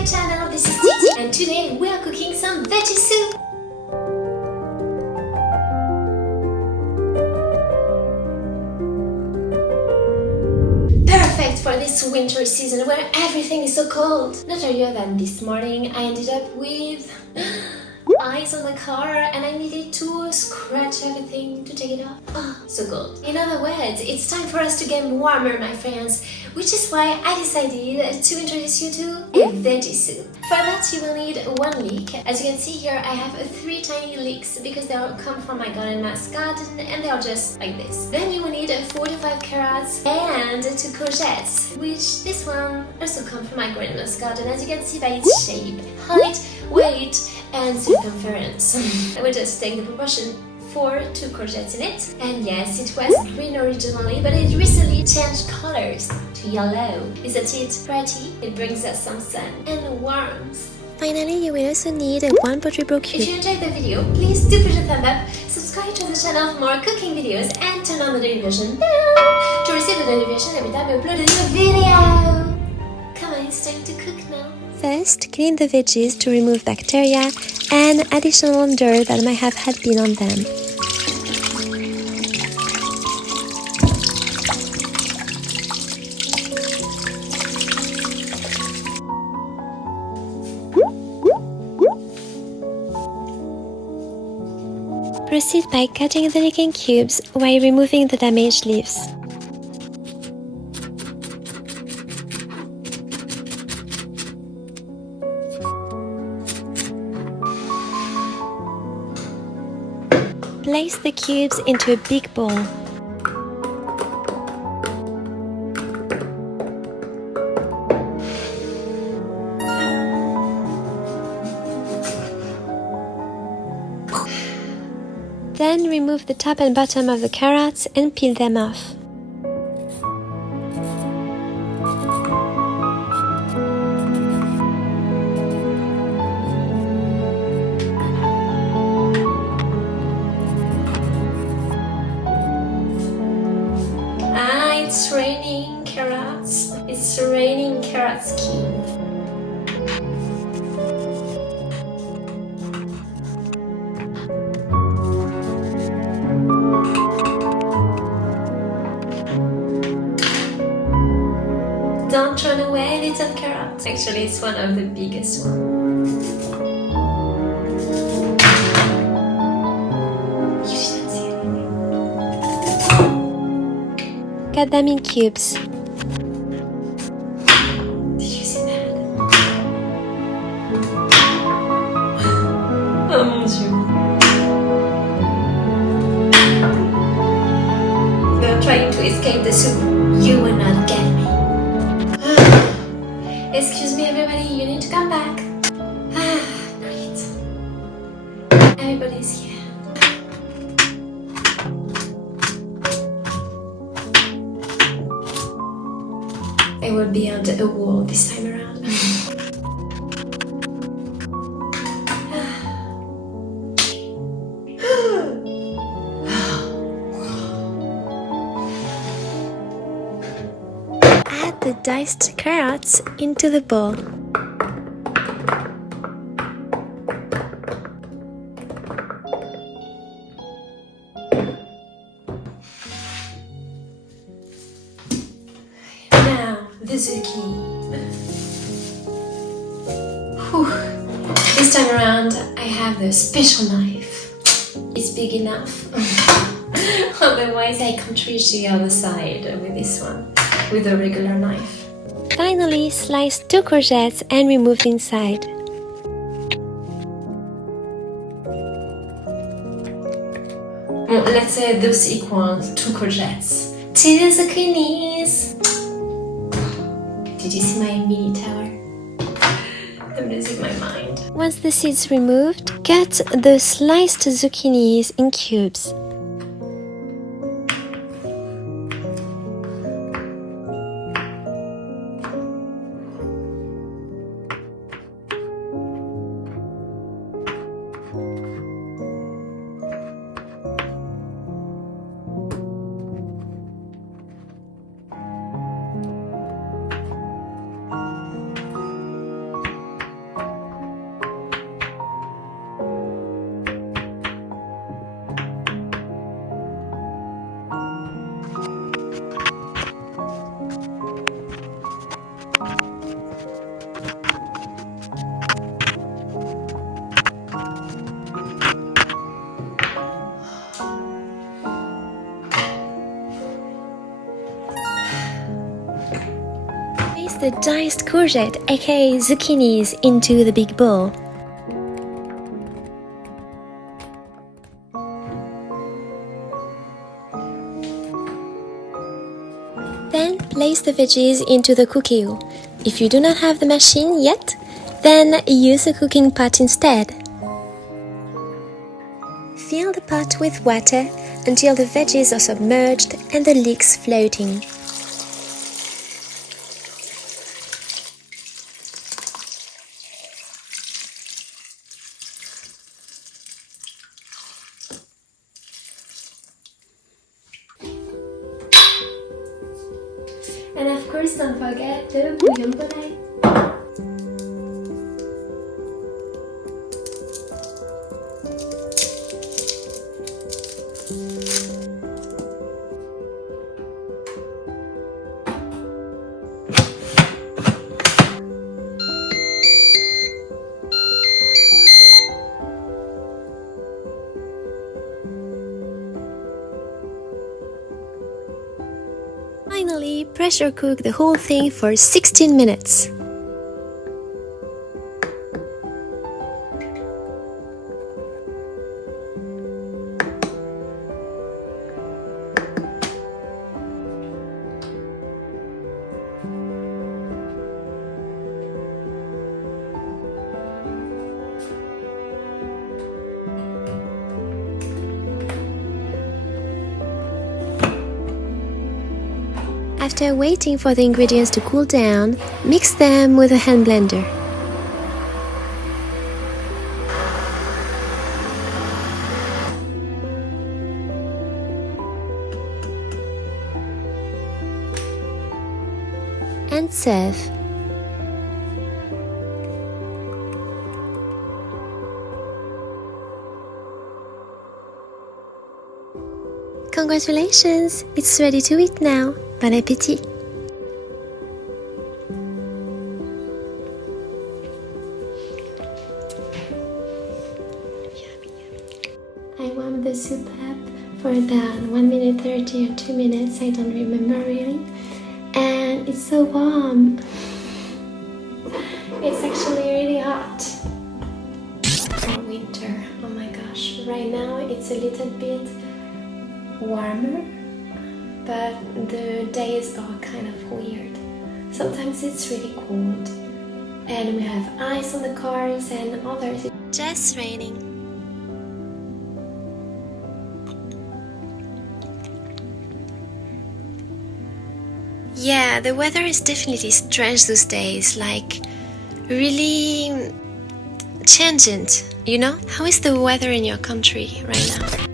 my channel, this is Titi and today we are cooking some veggie soup. Perfect for this winter season where everything is so cold. Not earlier than this morning I ended up with ice on my car and I needed to scratch everything to take it off. Oh, so cold. In other words, it's time for us to get warmer, my friends, which is why I decided to introduce you to a veggie soup. For that you will need 1 leek. As you can see here, I have 3 tiny leeks because they all come from my grandma's garden and they are just like this. Then you will need 4 to 5 carrots and 2 courgettes, which this one also come from my grandma's garden, as you can see by its shape, height, weight and circumference. I will just take the proportion 4 2 courgettes in it. And yes, it was green originally, but it recently changed colors to yellow. Isn't it pretty? It brings us some sun and warmth. Finally, you will also need 1 poultry broth cube. If you enjoyed the video, please do push a thumb up, subscribe to the channel for more cooking videos and turn on the notification bell to receive the notification every time I upload a new video. Come on, it's time to cook now. First, clean the veggies to remove bacteria and additional dirt that might have had been on them. Proceed by cutting the leek in cubes while removing the damaged leaves. Place the cubes into a big bowl. Then remove the top and bottom of the carrots and peel them off. It's raining carrots. It's raining carrot skin. Don't run away, little carrot. Actually, it's one of the biggest ones. You didn't see anything. Cut them in cubes. Did you see that? Oh mon Dieu. You're trying to escape the soup. You will not get me. Excuse me, everybody, you need to come back. Great. Everybody's here. I will be on a wall this time around. Add the diced carrots into the bowl. Now, the zucchini. Whew. This time around, I have the special knife. It's big enough. Otherwise, I can't reach the other side with this one, with a regular knife. Finally, slice 2 courgettes and remove the inside. Well, let's say this equals 2 courgettes. 2 zucchinis. Did you see my mini tower? I'm losing my mind. Once the seeds removed, cut the sliced zucchinis in cubes. the diced courgette, aka zucchinis, into the big bowl. Then place the veggies into the cooking. If you do not have the machine yet, then use a cooking pot instead. Fill the pot with water until the veggies are submerged and the leeks floating. And of course, don't forget the bouillon volaille. Finally, pressure cook the whole thing for 16 minutes. After waiting for the ingredients to cool down, mix them with a hand blender. And serve. Congratulations! It's ready to eat now. Bon appétit! I warmed the soup up for about 1 minute 30 or 2 minutes, I don't remember really. And it's so warm. It's actually really hot. For winter, oh my gosh. Right now it's a little bit warmer, but the days are kind of weird. Sometimes it's really cold, and we have ice on the cars and others. It's just raining. Yeah, the weather is definitely strange those days, like really changing, you know? How is the weather in your country right now?